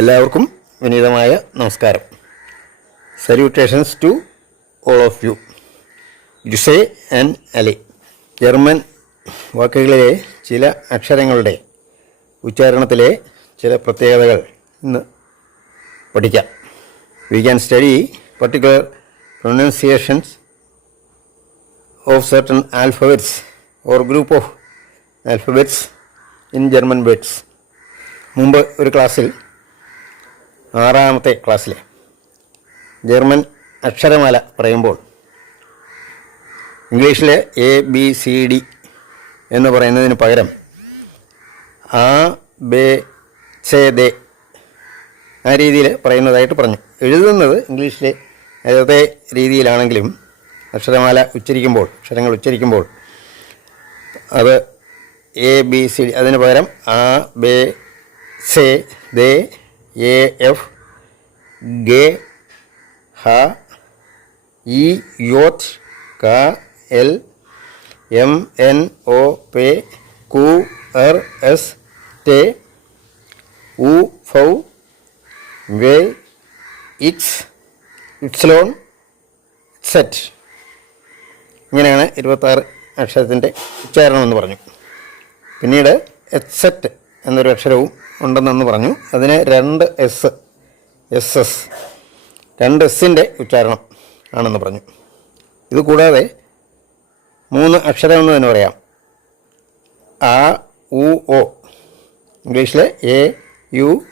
എല്ലാവർക്കും വിനീതമായ നമസ്കാരം. Salutations to all of you ജുസെ and Ali. German വാക്കുകളിലെ ചില അക്ഷരങ്ങളുടെ ഉച്ചാരണത്തിലെ ചില പ്രത്യേകതകൾ ഇന്ന് പഠിക്കാം. We can study particular pronunciations of certain alphabets or group of alphabets in German words മുമ്പ് ഒരു ക്ലാസ്സിൽ ആറാമത്തെ ക്ലാസ്സിലെ ജർമ്മൻ അക്ഷരമാല പറയുമ്പോൾ ഇംഗ്ലീഷിലെ എ ബി സി ഡി എന്ന് പറയുന്നതിന് പകരം ആ ബേ ചേ ദേ ആ രീതിയിൽ പറയുന്നതായിട്ട് പറഞ്ഞു. എഴുതുന്നത് ഇംഗ്ലീഷിലെ അതേ രീതിയിലാണെങ്കിലും അക്ഷരമാല ഉച്ചരിക്കുമ്പോൾ അക്ഷരങ്ങൾ ഉച്ചരിക്കുമ്പോൾ അത് എ ബി സി അതിന് പകരം ആ ബേ സേ ദേ എ എഫ് ഗെ ഹ ഇ യോത് ക എൽ എം എൻ ഒ പെ കു എർ എസ് ടെ ഉ ഫൗ വേ ഇക്സ് ഇക്സ്ലോൺ സെറ്റ് ഇങ്ങനെയാണ് ഇരുപത്താറ് അക്ഷരത്തിന്റെ ഉച്ചാരണം എന്ന് പറഞ്ഞു. പിന്നീട് എക്സെറ്റ് എന്നൊരു അക്ഷരവും ഉണ്ടെന്നു പറഞ്ഞു. അതിന് രണ്ട് എസ് എസ് എസ്. രണ്ട് എസിന്റെ ഉച്ചാരണം ആണെന്ന് പറഞ്ഞു. ഇത് കൂടാതെ മൂന്ന് അക്ഷരം എന്ന് തന്നെ പറയാം. ആ ഉ ഒ. ഇംഗ്ലീഷിലെ എ യു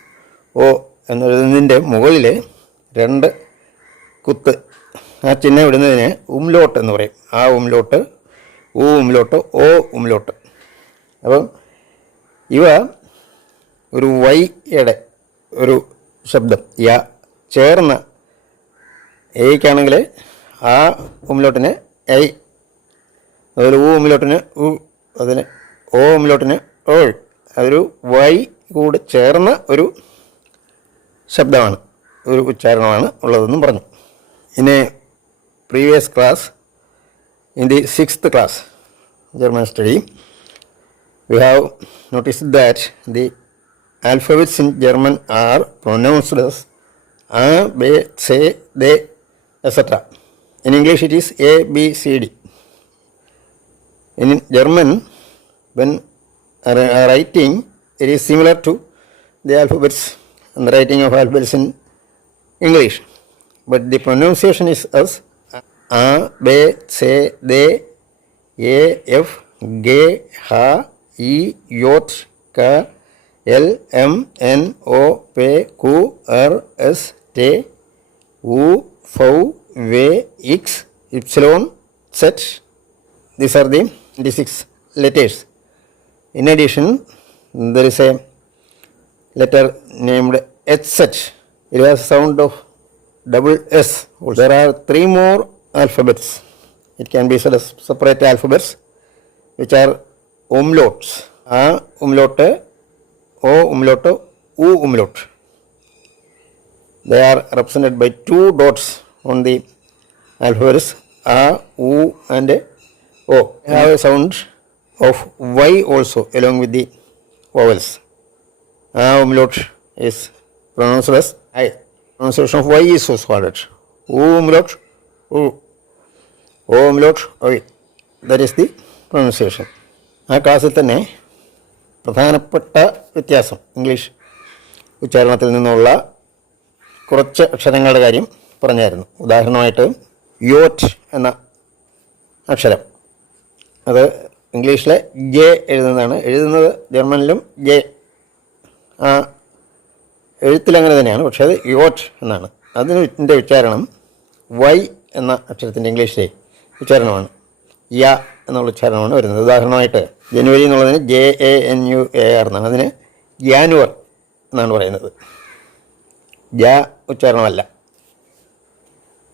ഒ എന്നുള്ളതിന്റെ മുകളിൽ രണ്ട് കുത്ത്. ആ ചിഹ്നം ഇടുന്നതിന് ഉംലോട്ട് എന്ന് പറയും. ആ ഉംലോട്ട് ഉ ഉംലോട്ട് ഓ ഉംലോട്ട്. അപ്പം ഇവ ഒരു വൈയുടെ ഒരു ശബ്ദം. യ ചേർന്ന്. എയ്ക്കാണെങ്കിൽ ആ ഉമ്മിലോട്ടിന് ഐ. അതുപോലെ ഊ ഉമ്മിലോട്ടിന് ഉ അതിന് ഓ ഉമ്മിലോട്ടിന് ഓൾ. അതൊരു വൈ കൂടെ ചേർന്ന ഒരു ശബ്ദമാണ്. ഒരു ഉച്ചാരണമാണ് ഉള്ളതെന്നും പറഞ്ഞു. ഇനി previous class in the sixth class German study we have notice that the alphabets in German are pronounced as A, B, C, D, etc. In English, it is A, B, C, D. In German, when uh, writing, it is similar to the alphabets and the writing of alphabets in English. But the pronunciation is as A, B, C, D, A, F, G, H, E, J, K, L M N O P Q R S T U V W X Y Z. these are the 26 letters. In addition, there is a letter named HZ. It has sound of double S. Also. There are three more alphabets. It can be said as separate alphabets, which are umlauts. A umlaut O umlaut, U umlaut. They are represented by two dots on the alphabets A, U and O. They have a sound of Y also along with the vowels. A umlaut is pronounced as I. Pronunciation of Y is also added. U umlaut, U. O umlaut, I. That is the pronunciation. ആ ക്ലാസ്സിൽ തന്നെ പ്രധാനപ്പെട്ട വ്യത്യാസം. English ഉച്ചാരണത്തിൽ നിന്നുള്ള കുറച്ച് അക്ഷരങ്ങളുടെ കാര്യം പറഞ്ഞായിരുന്നു. ഉദാഹരണമായിട്ട് യോറ്റ് എന്ന അക്ഷരം. അത് ഇംഗ്ലീഷിലെ ജെ എഴുതുന്നതാണ്. എഴുതുന്നത് ജർമ്മനിലും ജെ. ആ എഴുത്തിലങ്ങനെ തന്നെയാണ് പക്ഷേ അത് യോറ്റ് എന്നാണ്. അതിന് ഇതിന്റെ ഉച്ചാരണം വൈ എന്ന അക്ഷരത്തിന്റെ ഇംഗ്ലീഷിലെ ഉച്ചാരണമാണ്. യ എന്നുള്ള ഉച്ചാരണമാണ് വരുന്നത്. ഉദാഹരണമായിട്ട് ജനുവരി എന്നുള്ളതിന് J A N U A R എന്നാണ്. അതിന് ജാനുവർ എന്നാണ് പറയുന്നത്. ജ ഉച്ചാരണമല്ല.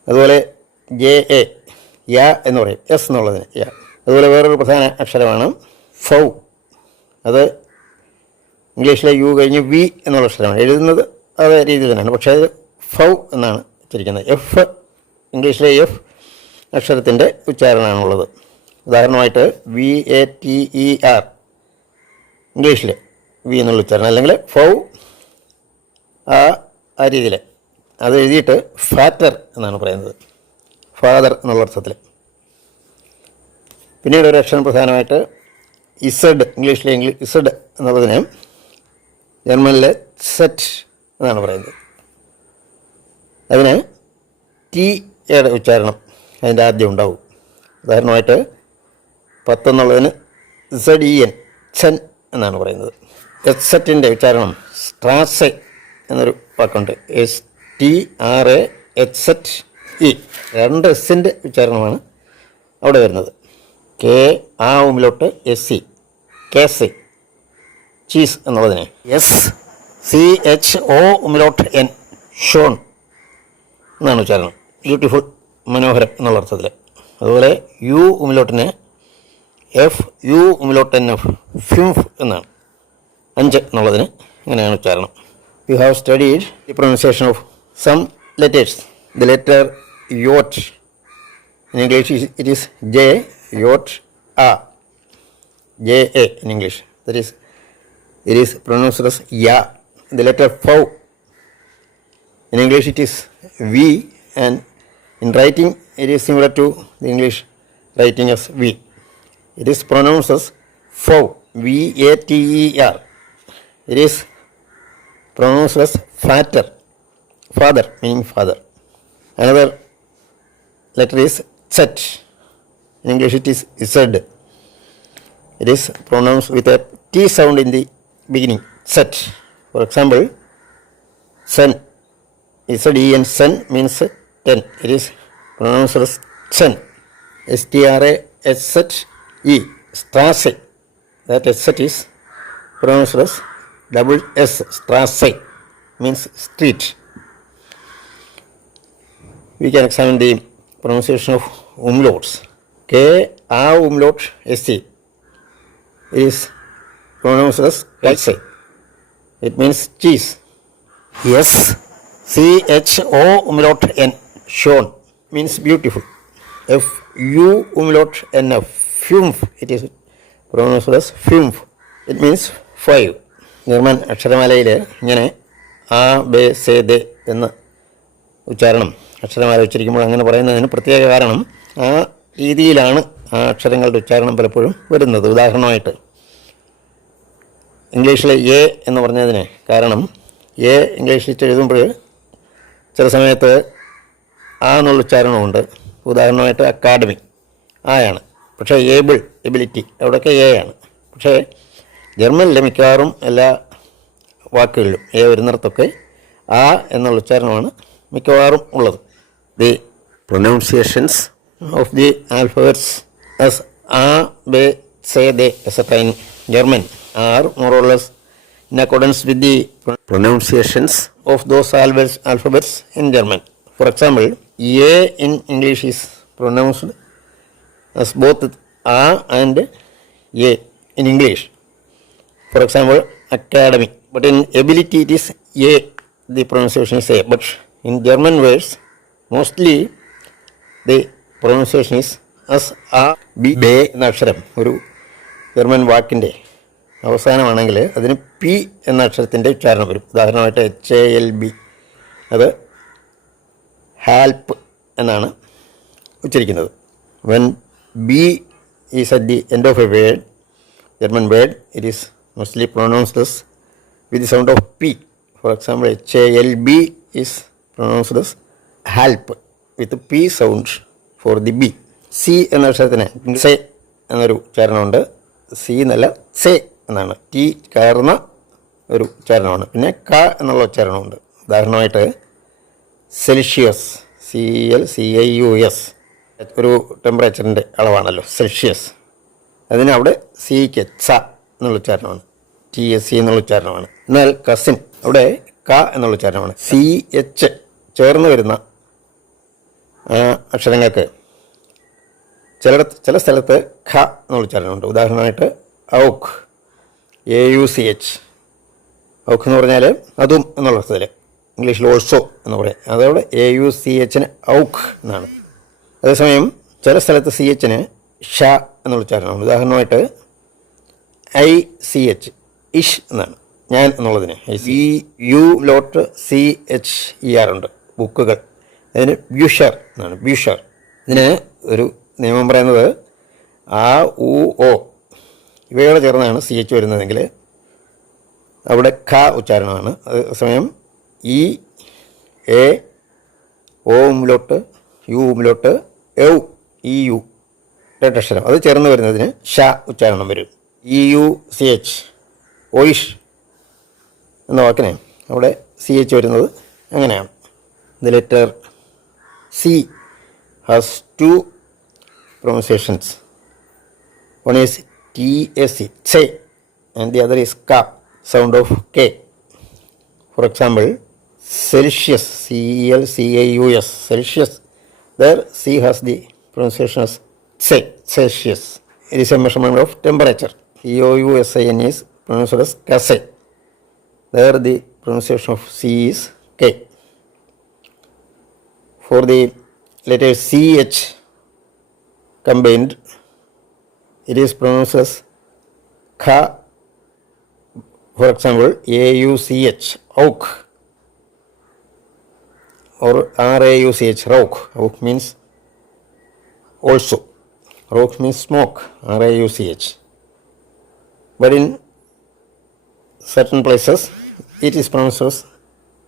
അതുപോലെ ജെ എ യ എന്ന് പറയും. എസ് എന്നുള്ളതിന് യാ. അതുപോലെ വേറൊരു പ്രധാന അക്ഷരമാണ് ഫൗ. അത് ഇംഗ്ലീഷിലെ യു കഴിഞ്ഞ് വി എന്നുള്ള അക്ഷരമാണ്. എഴുതുന്നത് അതേ രീതിയിൽ തന്നെയാണ്. പക്ഷേ അത് ഫൗ എന്നാണ് ഉച്ചരിക്കുന്നത്. എഫ് ഇംഗ്ലീഷിലെ എഫ് അക്ഷരത്തിന്റെ ഉച്ചാരണമാണുള്ളത്. ഉദാഹരണമായിട്ട് V A T E R ഇംഗ്ലീഷിൽ വി എന്നുള്ള ഉച്ചാരണം. അല്ലെങ്കിൽ ഫൗ ആ ആ രീതിയിൽ അത് എഴുതിയിട്ട് ഫാറ്റർ എന്നാണ് പറയുന്നത്. ഫാദർ എന്നുള്ള അർത്ഥത്തിൽ പിന്നീട് ഒരു അക്ഷരം പ്രധാനമായിട്ട് ഇസഡ് ഇംഗ്ലീഷിലെ ഇംഗ്ലീഷ് ഇസഡ് എന്നുള്ളതിന് ജർമ്മനിലെ സെറ്റ് എന്നാണ് പറയുന്നത്. അതിന് ടി യുടെ ഉച്ചാരണം അതിന്റെ ആദ്യം ഉണ്ടാവും. ഉദാഹരണമായിട്ട് പത്തെന്നുള്ളതിന് സെഡ് ഇ എൻ ഛൻ എന്നാണ് പറയുന്നത്. എസ് സെറ്റിന്റെ ഉച്ചാരണം സ്ട്രാസെ എന്നൊരു വാക്കുണ്ട്. S T R A H set E രണ്ട് എസിന്റെ ഉച്ചാരണമാണ് അവിടെ വരുന്നത്. കെ ആ umlaut S C K C cheese എന്നുള്ളതിന്. S C H O umlaut N Sean എന്നാണ് ഉച്ചാരണം. ബ്യൂട്ടിഫുൾ മനോഹരം എന്നുള്ള അർത്ഥത്തിൽ അതുപോലെ U ഉമിലോട്ടിന് F U umlaut N F ഫിംഫ് എന്നാണ്. അഞ്ച് എന്നുള്ളതിന് ഇങ്ങനെയാണ് ഉച്ചാരണം. You have studied the pronunciation of some letters the letter yacht in English it is J yacht ആ J A in English that is it is pronounced as യാ the letter ഫൗ In English, it is we, and in writing, it is similar to the English writing as we. It is pronounced as fo, V A T E R. It is pronounced as fatter, father, meaning father. Another letter is z. In English, it is z. It is pronounced with a T sound in the beginning, set. For example, sun. Z-E-N, sun means 10. It is pronounced as sen. sun. S-T-R-A-S-Z-E, Strasse. That S-Z is pronounced as double S, Strasse, means street. We can examine the pronunciation of umlauts. K, A umlaut, S-T. It is pronounced as Kaise. It means cheese. Yes. C H O umlaut N shown means beautiful. F U umlaut N F fumph it is pronounced as ഫ്യൂംഫ് It means five. German അക്ഷരമാലയിൽ ഇങ്ങനെ ആ ബെ സേ ദേ എന്ന് ഉച്ചാരണം അക്ഷരമാല ഉച്ചരിക്കുമ്പോൾ അങ്ങനെ പറയുന്നതിന് പ്രത്യേക കാരണം ആ രീതിയിലാണ് ആ അക്ഷരങ്ങളുടെ ഉച്ചാരണം പലപ്പോഴും വരുന്നത്. ഉദാഹരണമായിട്ട് ഇംഗ്ലീഷിലെ എ എന്ന് പറഞ്ഞതിന് കാരണം എ ഇംഗ്ലീഷിൽ എഴുതുമ്പോൾ ചില സമയത്ത് ആ എന്നുള്ള ഉച്ചാരണമുണ്ട്. ഉദാഹരണമായിട്ട് അക്കാഡമി ആയാണ് പക്ഷേ ഏബിൾ എബിലിറ്റി അവിടെയൊക്കെ എ ആണ്. പക്ഷേ ജർമ്മനിലെ മിക്കവാറും എല്ലാ വാക്കുകളിലും എ വരുന്നിടത്തൊക്കെ ആ എന്നുള്ള ഉച്ചാരണമാണ് മിക്കവാറും ഉള്ളത്. The pronunciations of the alphabets as ആ ബെ സേ ദെ A in German are more or less in accordance with the pronunciations of those alphabets, alphabets in German for example A in English is pronounced as both A and A in English. For example, academy. But in ability it is A, the pronunciation is A. But in German words, mostly the pronunciation is as A, B, B എന്ന അക്ഷരം ഒരു German വാക്കിന്റെ അവസാനമാണെങ്കിൽ അതിന് P എന്ന അക്ഷരത്തിന്റെ ഉച്ചാരണം വരും ഉദാഹരണമായിട്ട് H A L B അത് ഹാൽപ്പ് എന്നാണ് ഉച്ചരിക്കുന്നത് when the end of a word German word it is mostly pronounced as with the sound of P for example H A L B is pronounced as ഹാൽപ്പ് with P sound for the B C എന്ന അക്ഷരത്തിന് സെ എന്നൊരു ഉച്ചാരണമുണ്ട് C എന്നല്ല സെ എന്നാണ്. T കയറുന്ന ഒരു ഉച്ചാരണമാണ് പിന്നെ ക എന്നുള്ള ഉച്ചാരണമുണ്ട്. ഉദാഹരണമായിട്ട് Celsius C L C I U S ഒരു ടെമ്പറേച്ചറിന്റെ അളവാണല്ലോ സെൽഷ്യസ് അതിന് അവിടെ സി കെ സ എന്നുള്ള ഉച്ചാരണമാണ്. ടി എസ് സി എന്നുള്ള ഉച്ചാരണമാണ്. എന്നാൽ കസിൻ അവിടെ ക എന്നുള്ള ഉച്ചാരണമാണ്. സി എച്ച് ചേർന്ന് വരുന്ന അക്ഷരങ്ങൾക്ക് ചില ചില സ്ഥലത്ത് ഖ എന്നുള്ള ഉച്ചാരണമുണ്ട്. ഉദാഹരണമായിട്ട് ഔക്ക് എ യു സി എച്ച് ഔക്ക് എന്ന് പറഞ്ഞാൽ അതും എന്നുള്ള അർത്ഥത്തിൽ ഇംഗ്ലീഷിൽ ഓൾസോ എന്ന് പറയും. അതോടെ എ യു സി എച്ചിന് ഔക്ക് എന്നാണ്. അതേസമയം ചില സ്ഥലത്ത് സി എച്ചിന് ഷ എന്നുള്ള ഉച്ചാരണമാണ് ഉദാഹരണമായിട്ട് ഐ സി എച്ച് ഇഷ് എന്നാണ്. ഞാൻ എന്നുള്ളതിന് ഈ യു ലോട്ട് സി എച്ച് ഇ ആർ ഉണ്ട്. ബുക്കുകൾ. അതിന് ബ്യൂഷർ എന്നാണ്. ബ്യൂഷർ. ഇതിന് ഒരു നിയമം പറയുന്നത് ആ ഉ ഒ ഇവയോടെ ചേർന്നാണ് സി എച്ച് വരുന്നതെങ്കിൽ അവിടെ ഖ ഉച്ചാരണമാണ്. അതേസമയം E A O umlaut U മുമ്പിലോട്ട് എൗ ഇ യു രണ്ടക്ഷരം അത് ചേർന്ന് വരുന്നതിന് ഷ ഉച്ചാരണം വരും. E U C H. ഒയിഷ് എന്ന വാക്കിനെ അവിടെ സി എച്ച് വരുന്നത് അങ്ങനെയാണ് the letter C has two pronunciations one is T S C സെ ആൻഡ് ദി അതർ ഈസ് ക sound of K for example Celsius C L C A U S Celsius. There, C has the pronunciation as Ce, Celsius. It is a measurement of temperature. C-O-U-S-I-N is pronounced as Case. There, the pronunciation of C is K. For the letter C-H combined, it is pronounced as Kha for example, A-U-C-H, oak, or R-A-U-C-H, rauk. Rauk means also. Rauk means smoke, R-A-U-C-H. But in certain places, it is pronounced as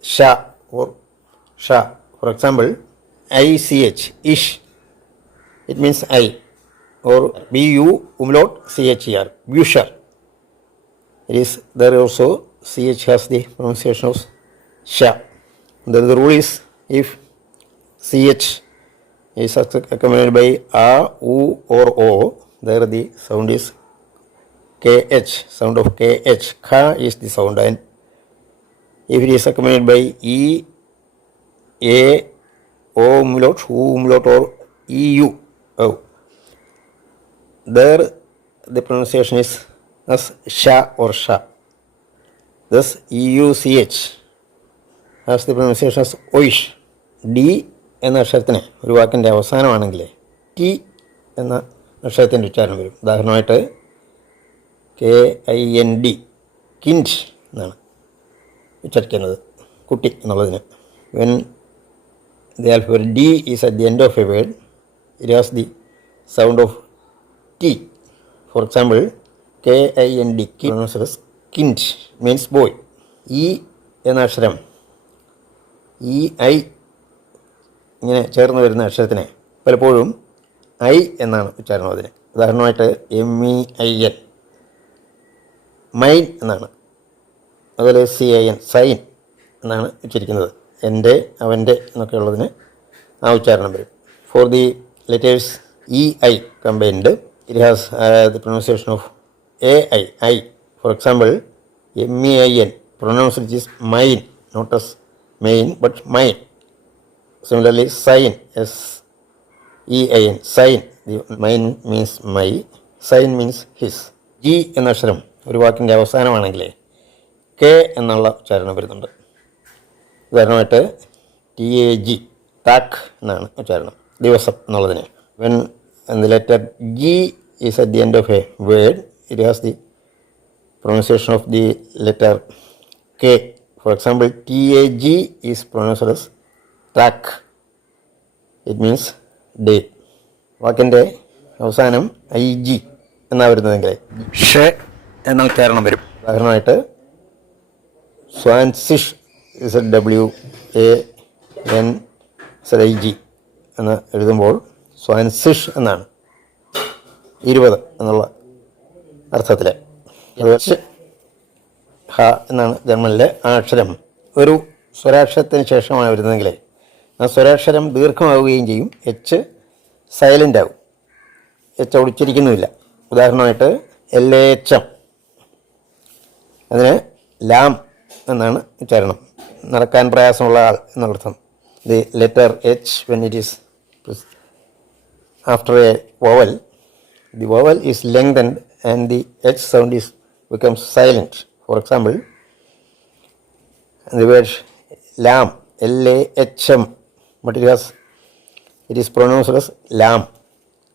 sha or sha. For example, I-C-H, ish. It means I. Or B-U umlaut C-H-E-R, busher. It is there also ch has the pronunciation of sha. Then the rule is if ch is accompanied by a, u or o, there the sound is kh, sound of kh. Kha is the sound and if it is accompanied by e, a, o umlaut, u umlaut or eu, there the pronunciation is as sha or sha. Thus, EUCH has the pronunciation as oish. D എന്ന അക്ഷരത്തിന് ഒരു വാക്കിന്റെ അവസാനമാണെങ്കിൽ T എന്ന അക്ഷരത്തിന്റെ ഉച്ചാരണം വരും. ഉദാഹരണമായിട്ട് K I N D കിൻഡ് എന്നാണ് ഉച്ചരിക്കുന്നത് കുട്ടി എന്നുള്ളതിന്. When the D is at the end of a word it has the sound of T. For example K I N D കിൻസ് കിൻഡ് മീൻസ് ബോയ്. ഇ എന്ന അക്ഷരം ഇ ഐ ഇങ്ങനെ ചേർന്ന് വരുന്ന അക്ഷരത്തിനെ പലപ്പോഴും ഐ എന്നാണ് ഉച്ചാരണം അതിന്. ഉദാഹരണമായിട്ട് എം ഇ ഐ എൻ മൈൻ എന്നാണ്. അതുപോലെ സി ഐ എൻ സൈൻ എന്നാണ് ഉച്ചരിക്കുന്നത്. എന്റെ അവന്റെ എന്നൊക്കെ ഉള്ളതിന് ആ ഉച്ചാരണം വരും. For the letters E I combined it has the pronunciation of A I I for example M E I N pronounce it is mine not S main but mine similarly sign S E I N sign mine means my sign means his G എന്ന അക്ഷരം ഒരു വാക്കിന്റെ അവസാനമാണെങ്കിൽ K എന്നുള്ള ഉച്ചാരണം വരുന്നുണ്ട്. ഉദാഹരണമായിട്ട് T A G താക്ക് എന്നാണ് ഉച്ചാരണം. ദിവസം എന്നുള്ളതിന്. When the letter G is at the end of a word it has the pronunciation of the letter K for example T A G is as track. It means day വാക്കിന്റെ അവസാനം I G എന്നാ വരുന്നതെങ്കിൽ ഷേ എന്ന കാരണം വരും. ഉദാഹരണമായിട്ട് സ്വാൻസിഷ് is A W A N S I G എന്ന് എഴുതുമ്പോൾ സ്വാൻസിഷ് എന്നാണ്. ഇരുപത് എന്നുള്ള അർത്ഥത്തിൽ ഹ എന്നാണ് ജർമ്മനിലെ ആ അക്ഷരം ഒരു സ്വരാക്ഷരത്തിന് ശേഷമാണ് വരുന്നതെങ്കിൽ ആ സ്വരാക്ഷരം ദീർഘമാവുകയും ചെയ്യും. എച്ച് സൈലന്റ് ആവും. എച്ച് അവിടെ ഉച്ചരിക്കുന്നുമില്ല ഉദാഹരണമായിട്ട് എൽ എ എച്ച് എം അതിന് ലാം എന്നാണ് ഉച്ചാരണം. നടക്കാൻ പ്രയാസമുള്ള ആൾ എന്നർത്ഥം. The letter H when it is after a vowel the vowel is lengthened and the H sound is becomes silent for example the word lamb, L-A-H-M, but it has, it is pronounced as lamb.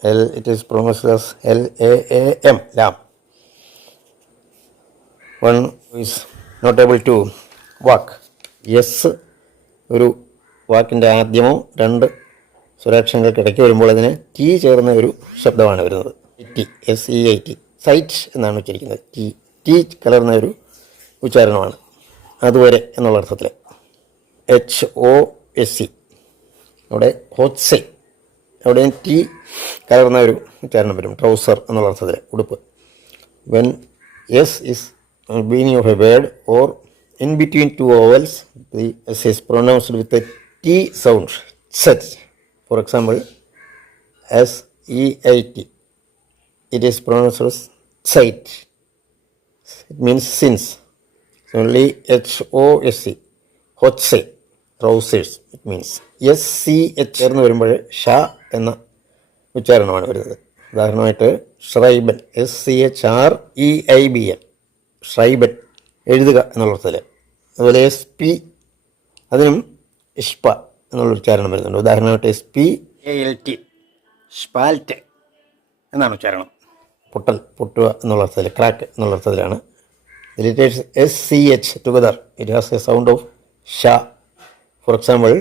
L, it is pronounced as L-A-A-M, lamb. One who is not able to walk S ഒരു വാക്കിന്റെ ആദ്യമോ രണ്ട് സ്വരാക്ഷരങ്ങൾക്കിടയ്ക്ക് വരുമ്പോൾ അതിന് T ചേർന്ന ഒരു ശബ്ദമാണ് വരുന്നത്. T S E I T site എന്നാണ് ഉച്ചരിക്കുന്നത്. ടി ടി കലർന്ന ഒരു ഉച്ചാരണമാണ്. അതുവരെ എന്നുള്ള അർത്ഥത്തിൽ എച്ച് ഒ എസ് സി അവിടെ ഹോത്സെ. അവിടെ ടി കലർന്ന ഒരു ഉച്ചാരണം വരും. ട്രൗസർ എന്നുള്ള അർത്ഥത്തിൽ ഉടുപ്പ്. When S is beginning of a word or in between two vowels the S is pronounced with a T sound set for example S E I T it is pronounced site it means since only H O S trousers Hotse. Trousers. It means. S C H ചേർന്ന് വരുമ്പോൾ ഷ എന്ന ഉച്ചാരണമാണ് വരുന്നത്. ഉദാഹരണമായിട്ട് ഷ്രൈബൻ S C H R E I B N ഷ്രൈബൻ എഴുതുക എന്നുള്ള അർത്ഥത്തിൽ അതുപോലെ എസ് പി അതിനും ഇഷ്പ എന്നുള്ള ഉച്ചാരണം വരുന്നുണ്ട്. ഉദാഹരണമായിട്ട് S P A L T സ്പാൽറ്റ് എന്നാണ് ഉച്ചാരണം. പൊട്ടൽ പൊട്ടുക എന്നുള്ള അർത്ഥത്തിൽ ക്രാക്ക് എന്നുള്ള അർത്ഥത്തിലാണ് letters S C H together it has a sound of Shah. For example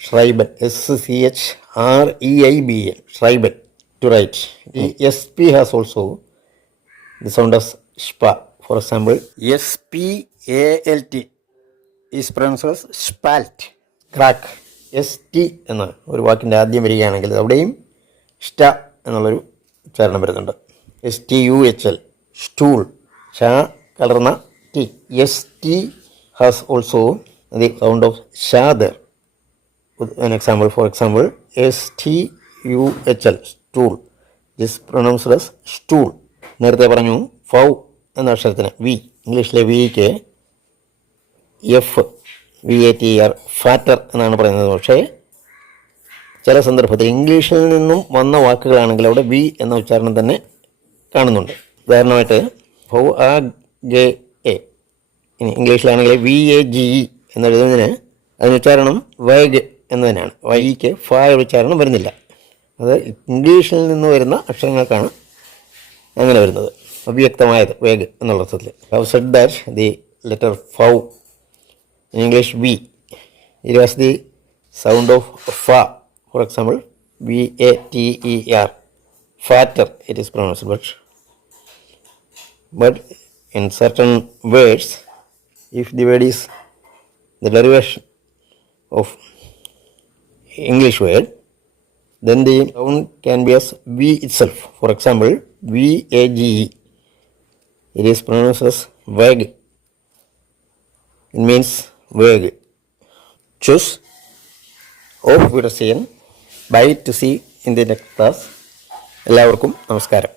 ഷ്രൈബൻ S C H R E I B N ഷ്രൈബൻ to right ഈ S P has also the sound of ഷ്പ for example S P A L T is pronounce സ്പാൽറ്റ് crack S T എന്ന ഒരു വാക്കിന്റെ ആദ്യം വരികയാണെങ്കിൽ അവിടെയും സ്റ്റ എന്നുള്ളൊരു ഉച്ചാരണം വരുന്നുണ്ട്. S T U H L stool ഷ കലർന്ന T. S T has also the sound of ഷാദർ an example for example S-T-U-H-L stool. This pronounced as stool. നേരത്തെ പറഞ്ഞു ഫൗ എന്ന അക്ഷരത്തിന് വി. ഇംഗ്ലീഷിലെ വിക്ക് F V A T R fatter എന്നാണ് പറയുന്നത്. പക്ഷേ ചില സന്ദർഭത്തിൽ ഇംഗ്ലീഷിൽ നിന്നും വന്ന വാക്കുകളാണെങ്കിൽ അവിടെ വി എന്ന ഉച്ചാരണം തന്നെ കാണുന്നുണ്ട്. ഉദാഹരണമായിട്ട് ഫൗ ആ ഗെ എ. ഇനി ഇംഗ്ലീഷിലാണെങ്കിൽ വി എ ജി ഇ എന്നെഴുതുന്നതിന് അതിന് ഉച്ചാരണം വൈഗ് എന്ന് തന്നെയാണ്. വൈക്ക് ഫായുടെ ഉച്ചാരണം വരുന്നില്ല. അത് ഇംഗ്ലീഷിൽ നിന്ന് വരുന്ന അക്ഷരങ്ങൾക്കാണ് അങ്ങനെ വരുന്നത്. അവ്യക്തമായത് വേഗ് എന്നുള്ള അർത്ഥത്തിൽ. Have said dash the letter ഫൗ English V it was the sound of ഫ. For example V A T E R fatter it is pronounced but but in certain words if the word is the derivation of English word, then the sound can be as V itself. For example, V A G E. It is pronounced as vag. It means vague choose of വിടസിയൻ bye to see in the next class എല്ലാവർക്കും നമസ്കാരം